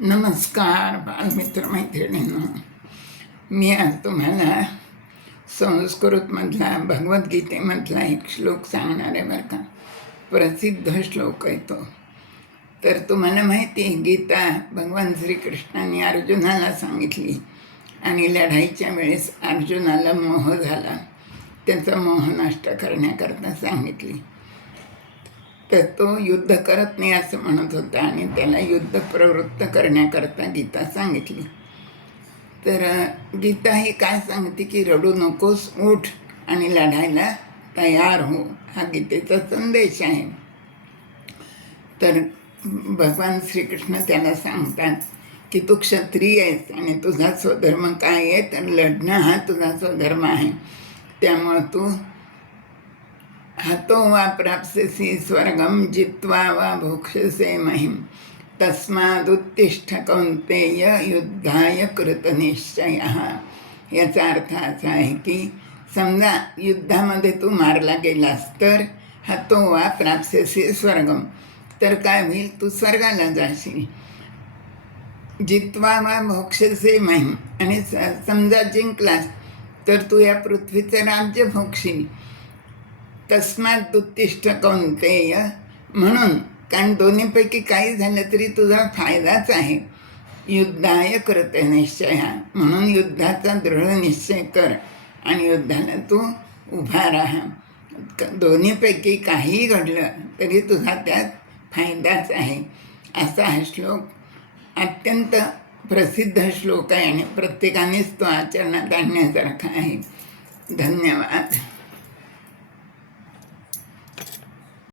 नमस्कार बालमित्र मैत्रिणींनो. मी आज तुम्हाला संस्कृतमधला भगवद्गीतेमधला एक श्लोक सांगणार आहे बरं का. प्रसिद्ध श्लोक आहे तो. तर तुम्हाला माहिती आहे, गीता भगवान श्रीकृष्णाने अर्जुनाला सांगितली आणि लढाईच्या वेळेस अर्जुनाला मोह झाला, त्याचा मोह नष्ट करण्याकरता सांगितली. तर तो युद्ध करत नाही असं म्हणत होता आणि त्याला युद्ध प्रवृत्त करण्याकरता गीता सांगितली. तर गीता ही काय सांगते की रडू नकोस, उठ आणि लढायला तयार हो, हा गीतेचा संदेश आहे. तर भगवान श्रीकृष्ण त्याला सांगतात की तू क्षत्रिय आहेस आणि तुझा स्वधर्म काय आहे, तर लढणं हा तुझा स्वधर्म आहे. त्यामुळं तू हतो वा प्राप्स्यसि स्वर्गम जित्वा वा भोक्ष्यसे महिम तस्मादुत्तिष्ठ कौन्तेय युद्धाय कृतनिश्चयः. याचा अर्थ असा आहे की समजा युद्धामध्ये तू मारला गेलास तर हतो वा प्राप्स्यसि स्वर्गम, तर काय होईल, तू स्वर्गाला जाशील. जित्वा वा भोक्ष्यसे महिम, आणि समजा जिंकलास तर तू या पृथ्वीचं राज्य भोगशील. तस्मात उत्तिष्ठ कौन्तेय, म्हणून, कारण दोन्हीपैकी काही झालं तरी तुझा फायदाच आहे. युद्धाय कृतनिश्चय, म्हणून युद्धाचा दृढ निश्चय कर आणि युद्धाला तू उभा राहा. दोन्हीपैकी काहीही घडलं तरी तुझा त्यात फायदाच आहे. असा हा श्लोक अत्यंत प्रसिद्ध श्लोक आहे आणि प्रत्येकानेच तो आचरणात आणण्यासारखा आहे. धन्यवाद.